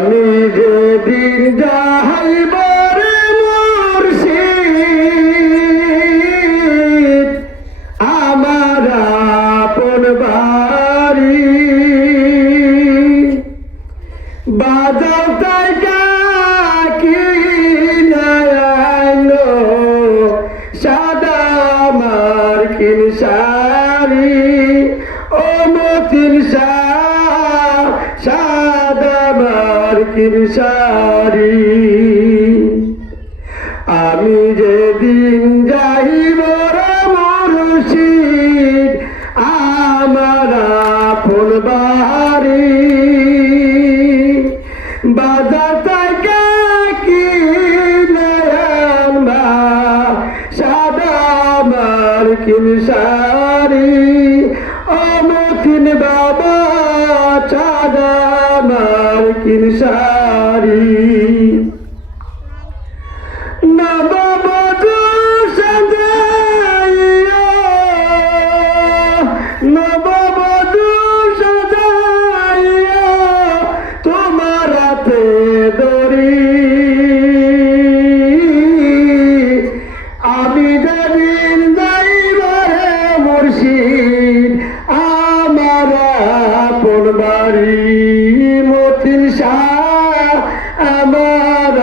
আমি যেদিন যাইব রে মুর্শিদ আমার আপন বাড়ি বাজাও টাকা কিনাইলো সাদা মার্কিন শাড়ি ও মতিন সাদা মার্কিন শাড়ি আমি যেদিন যাইব রে মুর্শিদ আমার আপন বাড়ি বাজার টাকা কিনে আনবা সাদা মার্কিন শাড়ি ও মতিন বাবা সাদা মার্কিন শাড়ি নববধূ সাজাইয়া নববধূ সাজাইয়া তোমার হাতে দড়ি আমি যেদিন যাইব রে মুর্শিদ আমার আপন বাড়ি মতিন শাহ আমার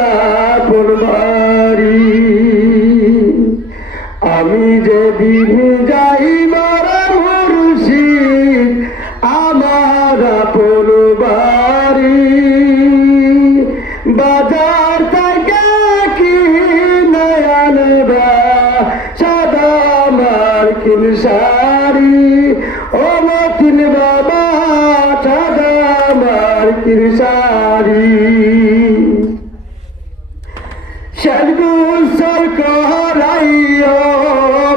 আপন বাড়ি আমি যেদিন যাইব রে মুর্শিদ আমার আপন বাড়ি বাজার থেকে কিনে আনবা সাদা মার্কিন শাড়ি ও মতিন বাবা সাদা মার্কিন শাড়ি সর্গুসল করাইও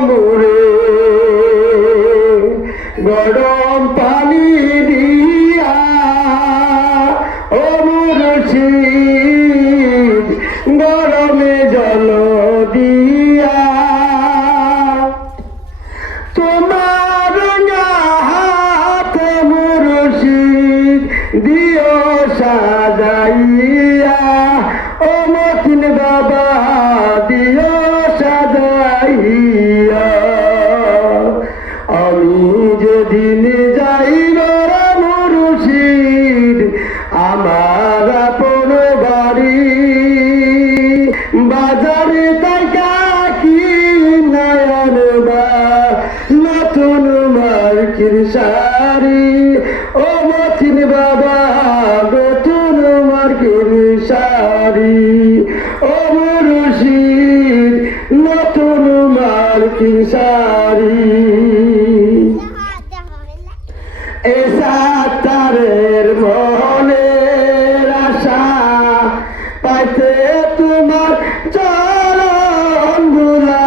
মোরে গরম পানি দিয়া ও মুর্শিদ গরমে জল দিয়া তোমার হাত মুর্শিদ দিও সাজাইয়া ও মতিন বাবা দিও সাজাইয়া আমি যেদিন যাইব রে মুর্শিদ আমার আপন বাড়ি বাজারে টাকা কিনে আনবা নতুন মার্কিন শাড়ি ও মতিন বাবা নতুন মার্কিন শাড়ি ও মুর্শিদ নতুন মার্কিন শাড়ি এসাতারের মনের আশা পাইতে তোমার চরণ ধুলা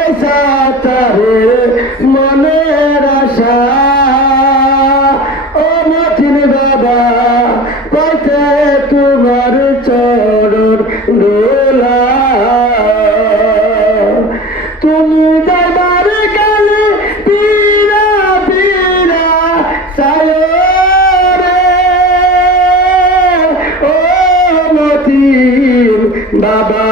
এসাতারের মনের আশা ও মতিন বাবা পাইতে তোমার চরণ ধুলা তুমি যাবার কালে পীরা পীরা সায়রে ও মতিন বাবা